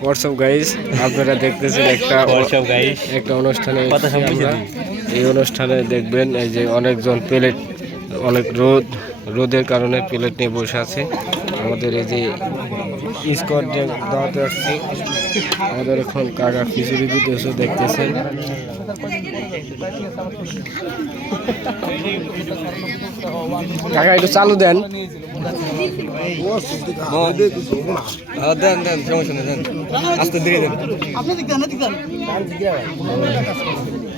WhatsApp guys আপনারা দেখতেছেন একটা হোয়াটসঅ্যাপ গাইস একটা অনুষ্ঠানে। এই অনুষ্ঠানে দেখবেন এই যে অনেকজন প্লেট অনেক রোদ রোদের কারণে প্লেট নিয়ে বসে আছে। আমাদের এই যে স্কট দাওয়াতে আসছি। আমাদের এখন কাকা খিচুড়ি দিতেছে দেখতেছেন। কাকা একটু চালু দেন। দেন দেন সমস্যা নেই দেন। আস্তে ধীরে দেন।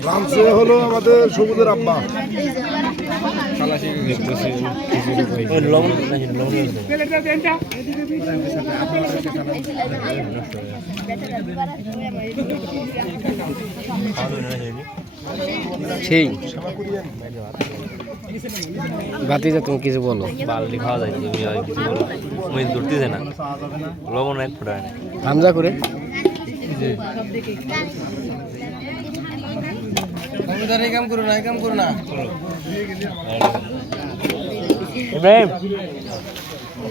রামসে হলো আমাদের সবুজের আব্বা। সেই বাতিজা তুমি কিছু বলো। বালতি খাওয়া যায় তুমি কিছু বলো। মুই ধরতেছে না। লবণ এক ফোটা না হামজা করে ইব্রাহিম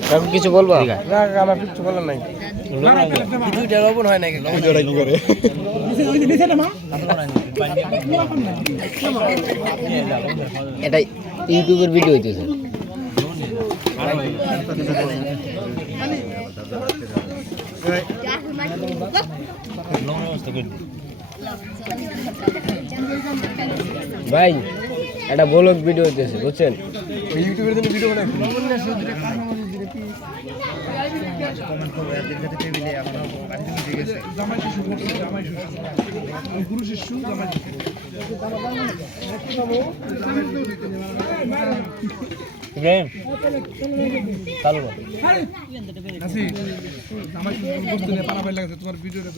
কাকু কিছু বলবা? আমার কিছু বলার নাই। দুইটা লবণ হয় নাকি? কি করে এটা ইউটিউবের ভিডিও হইতেছে। লবণ ব্যবস্থা করে দিই ভাই এটা ব্লগ ভিডিও হইতেছে বুঝছেন? ইউটিউবের জন্য ভিডিও বানাই। ইব্রাহিম চালু কর। তোমার ভিডিওটা